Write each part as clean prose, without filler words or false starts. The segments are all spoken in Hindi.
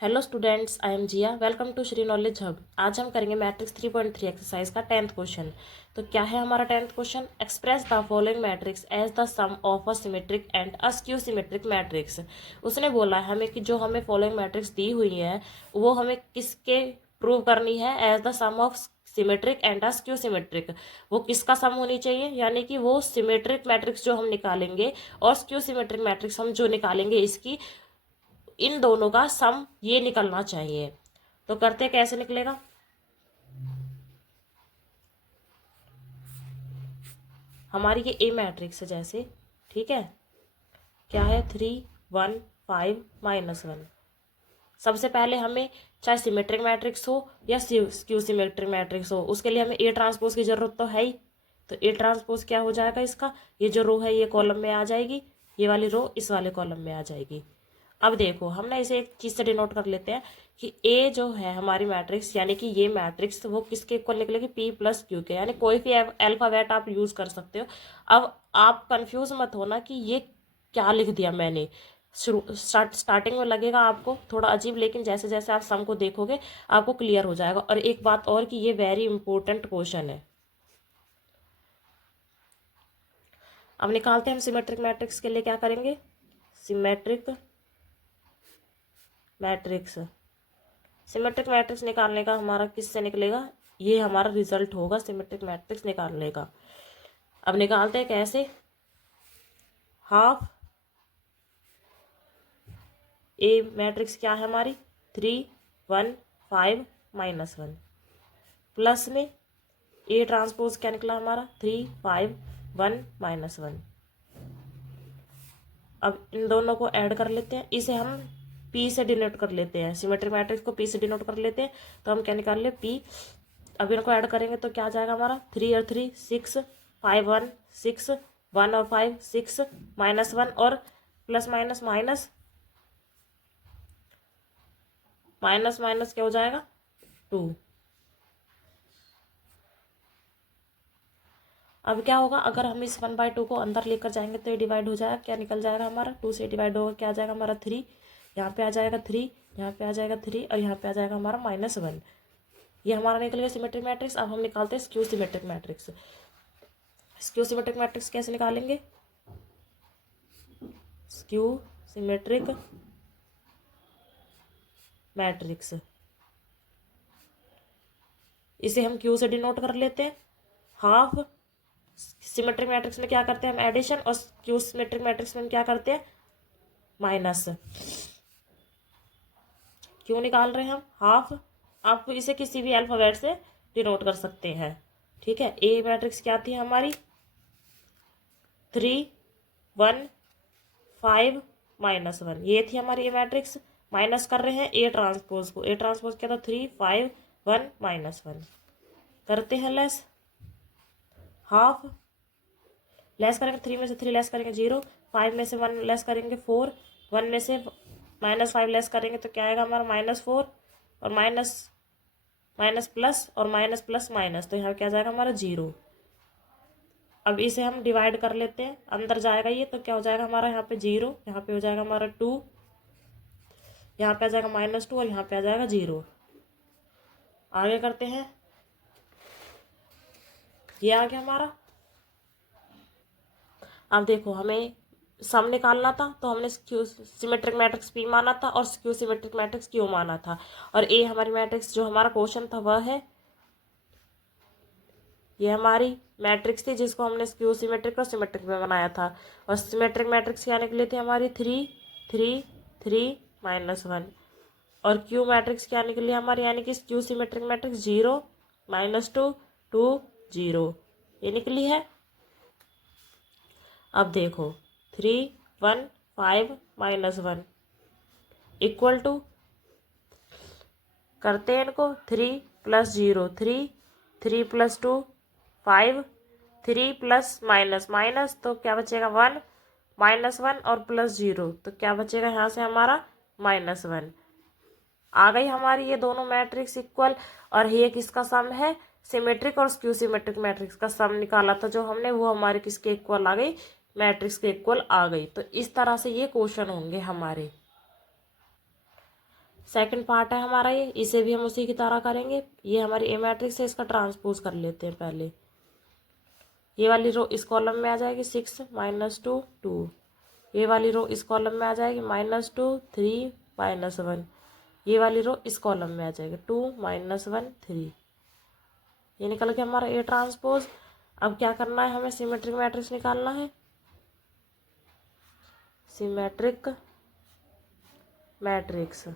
Hello students, I am Jiya. Welcome to Shri knowledge hub. आज हम करेंगे मैट्रिक्स 3.3 एक्सरसाइज का 10th क्वेश्चन। तो क्या है हमारा 10th question? Express the following matrix as the sum of a symmetric and a skew symmetric matrix. उसने बोला है हमें कि जो हमें फॉलोइंग मैट्रिक्स दी हुई है वो हमें किसके प्रूव करनी है? As the sum of symmetric and a skew symmetric. वो किसका सम होनी चाहिए? यानी कि वो सिमेट्रिक मैट्रिक्स जो हम निकालेंगे और स्क्यू सिमेट्रिक मैट्रिक्स हम जो निकालेंगे, इसकी इन दोनों का सम ये निकलना चाहिए। तो करते कैसे निकलेगा? हमारी ये ए मैट्रिक्स है जैसे, ठीक है। क्या है? 3 1 5 -1। सबसे पहले हमें चाहे सिमेट्रिक मैट्रिक्स हो या स्क्यू सिमेट्रिक मैट्रिक्स हो, उसके लिए हमें ए ट्रांसपोज की जरूरत तो है ही। तो ए ट्रांसपोज क्या हो जाएगा इसका? ये जो रो है ये कॉलम में आ जाएगी, ये वाली रो इस वाले कॉलम में आ जाएगी। अब देखो, हम ना इसे एक चीज़ से डिनोट कर लेते हैं कि ए जो है हमारी मैट्रिक्स, यानी कि ये मैट्रिक्स वो किसके इक्वल निकलेगी? पी प्लस क्यू के, यानी कोई भी अल्फाबेट आप यूज़ कर सकते हो। अब आप कंफ्यूज मत होना कि ये क्या लिख दिया मैंने। स्टार्टिंग में लगेगा आपको थोड़ा अजीब, लेकिन जैसे जैसे आप सम को देखोगे आपको क्लियर हो जाएगा। और एक बात और कि ये वेरी इंपॉर्टेंट क्वेश्चन है। अब निकालते हैं हम सिमेट्रिक मैट्रिक्स के लिए क्या करेंगे? सिमेट्रिक मैट्रिक्स सिमेट्रिक मैट्रिक्स निकालने का हमारा किससे निकलेगा? ये हमारा रिजल्ट होगा सिमेट्रिक मैट्रिक्स निकालने का। अब निकालते हैं कैसे? हाफ ए मैट्रिक्स क्या है हमारी? 3 1 5 -1 प्लस में ए ट्रांसपोज क्या निकला हमारा? 3 5 1 अब इन दोनों को ऐड कर लेते हैं, इसे हम पी से डिनोट कर लेते हैं। सिमेट्रिक मैट्रिक्स को पी से डिनोट कर लेते हैं, तो हम क्या निकाल ले? पी। अब इनको ऐड करेंगे तो क्या आ जाएगा हमारा? 3 और 3 6 5 1 6 1 और 5 6 -1 और plus minus minus minus minus क्या हो जाएगा? 2। अब क्या होगा? अगर हम इस 1/2 को अंदर लेकर जाएंगे तो ये डिवाइड हो जाएगा। क्या निकल जाएगा हमारा? 2 से डिवाइड होगा, क्या आ जाएगा हमारा? 3। यहाँ पे आ जाएगा 3, यहाँ पे आ जाएगा 3 और यहाँ पे आ जाएगा हमारा -1। ये हमारा निकल गया सिमेट्रिक मैट्रिक्स। अब हम निकालते हैं skew symmetric matrix. Skew symmetric matrix कैसे निकालेंगे? स्क्यू सिमेट्रिक मैट्रिक्स, इसे हम क्यू से डिनोट कर लेते हैं। हाफ सिमेट्रिक मैट्रिक्स में क्या करते हैं हम? एडिशन, और क्यू सिमेट्रिक मैट्रिक्स में हम क्या करते हैं? माइनस। क्यों निकाल रहे हैं हम? हाफ। आप इसे किसी भी अल्फाबेट से डिनोट कर सकते हैं, ठीक है। ए मैट्रिक्स क्या थी हमारी? 3 1 5 -1, ये थी हमारी ए मैट्रिक्स। माइनस कर रहे हैं ए ट्रांसपोज को। ए ट्रांसपोज क्या था? 3 5 1 -1। करते हैं लेस। हाफ लेस करेंगे, 3 में से 3 लेस करेंगे 0, 5 में से 1 लेस करेंगे 4, 1 में से -5 लेस करेंगे तो क्या आएगा हमारा? -4 और माइनस माइनस प्लस और माइनस प्लस माइनस, तो यहाँ क्या आ जाएगा हमारा? 0। अब इसे हम डिवाइड कर लेते हैं, अंदर जाएगा ये, तो क्या हो जाएगा हमारा? यहाँ पे 0, यहाँ पे हो जाएगा हमारा 2, यहाँ पे आ जाएगा -2 और यहाँ पे आ जाएगा 0। आगे करते हैं। ये आ गया हमारा। अब देखो, हमें सम निकालना था तो हमने स्क्यू सिमेट्रिक मैट्रिक्स पी माना था और स्क्यू सिमेट्रिक मैट्रिक्स क्यू माना था। और ए हमारी मैट्रिक्स जो हमारा क्वेश्चन था वह है, ये हमारी मैट्रिक्स थी जिसको हमने स्क्यू सिमेट्रिक और सिमेट्रिक में बनाया था। और सिमेट्रिक मैट्रिक्स क्या निकली थी हमारी? 3 3 3 -1। और क्यू मैट्रिक्स क्या निकली हमारी? यानी कि स्क्यू सिमेट्रिक मैट्रिक्स 0 -2 2 0, ये निकली है। अब देखो, 3 1 5 -1 इक्वल टू, करते हैं इनको, 3 + 0 3, 3 + 2 5, 3 प्लस माइनस माइनस, तो क्या बचेगा? 1 -1 और +0, तो क्या बचेगा यहाँ से हमारा? -1। आ गई हमारी ये दोनों मैट्रिक्स इक्वल। और ये किसका सम है? सिमेट्रिक और स्क्यू सिमेट्रिक मैट्रिक्स का सम निकाला था जो हमने, वो हमारे किसके इक्वल आ गई? मैट्रिक्स के इक्वल आ गई। तो इस तरह से ये क्वेश्चन होंगे हमारे। सेकंड पार्ट है हमारा ये, इसे भी हम उसी की तरह करेंगे। ये हमारी ए मैट्रिक्स है, इसका ट्रांसपोज कर लेते हैं पहले। ये वाली रो इस कॉलम में आ जाएगी 6 - 2 2। ये वाली रो इस कॉलम में आ जाएगी -2 3 -1। ये वाली रो इस कॉलम में आ जाएगी 2 -1 3। ये निकल गया हमारा ए ट्रांसपोज। अब क्या करना है, हमें सिमेट्रिक मैट्रिक्स निकालना है। सिमेट्रिक मैट्रिक्स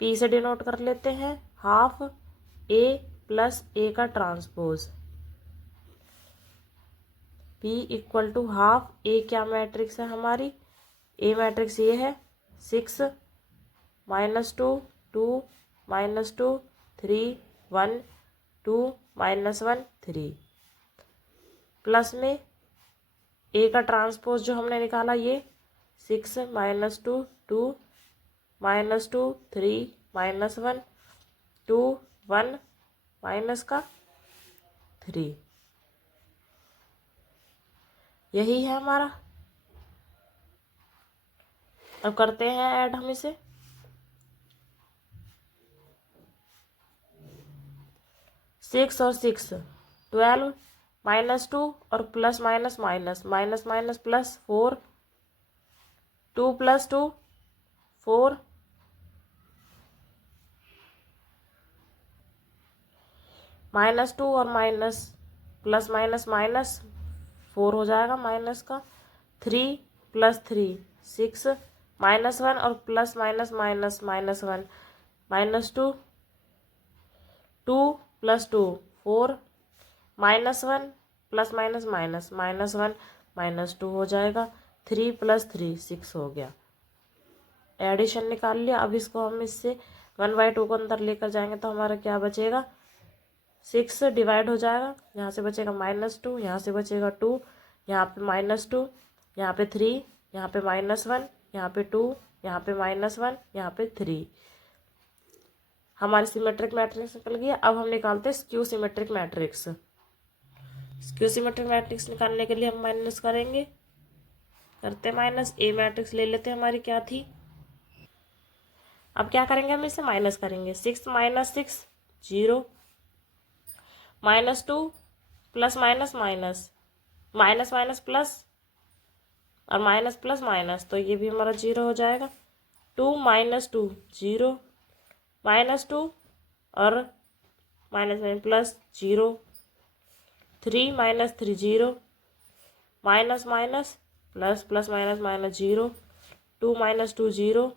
पी से डिनोट कर लेते हैं, हाफ ए प्लस ए का ट्रांसपोज। P = हाफ ए क्या मैट्रिक्स है हमारी, ए मैट्रिक्स ये है 6 -2 2 -2 3 1 2 -1 3। प्लस में ए का ट्रांसपोज जो हमने निकाला ये 6 -2 2 -2 3 -1 2 1 -3। यही है हमारा। अब करते हैं ऐड हम इसे। 6 और 6 12 -2 और plus minus minus minus minus plus 4 2 + 2 4 -2 और माइनस प्लस माइनस माइनस 4 हो जाएगा माइनस का। 3 + 3 6 -1 और plus minus minus -1 -2 2 + 2 4 -1 plus minus minus -1 -2 हो जाएगा। 3 + 3 6 हो गया। एडिशन निकाल लिया। अब इसको हम इससे 1/2 को अंदर लेकर जाएंगे तो हमारा क्या बचेगा, 6 डिवाइड हो जाएगा। यहाँ से बचेगा -2, यहाँ से बचेगा 2, यहाँ पे -2, यहाँ पे 3, यहाँ पे -1, यहाँ पे 2, यहाँ पे -1, यहाँ पे 3। हमारी सिमेट्रिक मैट्रिक्स निकल गया। अब हम निकालते हैं skew symmetric matrix. Skew symmetric matrix निकालने के लिए हम माइनस करेंगे, करते माइनस। ए मैट्रिक्स ले लेते हैं, हमारी क्या थी। अब क्या करेंगे, हम इसे माइनस करेंगे। 6 - 6 0 -2 plus minus minus minus minus plus और माइनस प्लस माइनस, तो ये भी हमारा 0 हो जाएगा। 2 - 2 0 -2 और माइनस में plus 0 3 - 3 0 minus minus plus plus minus minus 0 2 - 2 0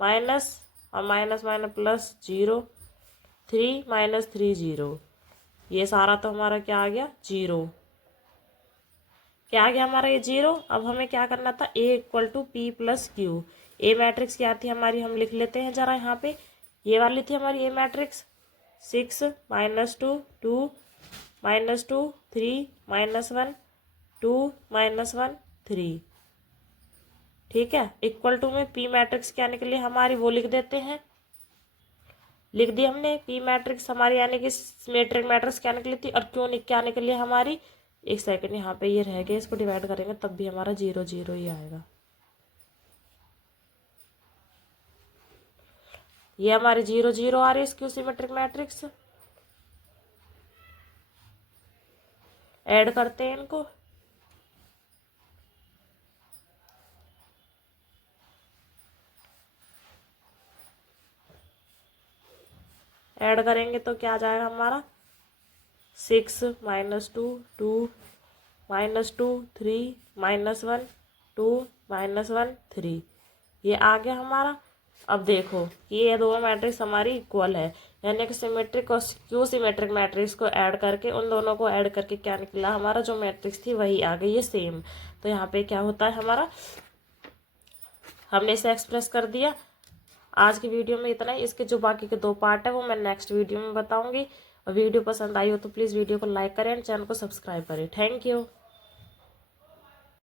minus और माइनस माइनस प्लस 0 3 - 3 0। ये सारा तो हमारा क्या आ गया, 0। क्या आ गया हमारा ये 0। अब हमें क्या करना था, A = P + Q। A matrix क्या थी हमारी, हम लिख लेते हैं जरा यहाँ पे। ये वाली थी हमारी ए मैट्रिक्स 6 -2 2 -2 3 -1 2 -1 3। ठीक है। = में P मैट्रिक्स क्या निकली हमारी, वो लिख देते हैं। लिख दी हमने। P मैट्रिक्स हमारी यानी कि सिमेट्रिक मैट्रिक्स क्या निकली थी, और क्या निकली हमारी। एक सेकंड, यहाँ पे ये रह गया, इसको डिवाइड करेंगे तब भी हमारा 0 0 ही आएगा। ये हमारे 0 0 आ रही है स्क्यू सिमेट्रिक मैट्रिक्स। ऐड करते हैं इनको। ऐड करेंगे तो क्या आ जाएगा हमारा, 6 - 2 2 -2 3 -1 2 -1 3। ये आ गया हमारा। अब देखो ये दोनों मैट्रिक्स हमारी इक्वल है, यानी कि सिमेट्रिक और स्क्यू सिमेट्रिक मैट्रिक्स को ऐड करके, उन दोनों को ऐड करके क्या निकला हमारा, जो मैट्रिक्स थी वही आ गई, ये सेम। तो यहाँ पे क्या होता है हमारा, हमने इसे एक्सप्रेस कर दिया। आज की वीडियो में इतना ही। इसके जो बाकी के 2 पार्ट है वो मैं नेक्स्ट वीडियो में बताऊंगी। और वीडियो पसंद आई हो तो प्लीज़ वीडियो को लाइक करें एंड चैनल को सब्सक्राइब करें। Thank you.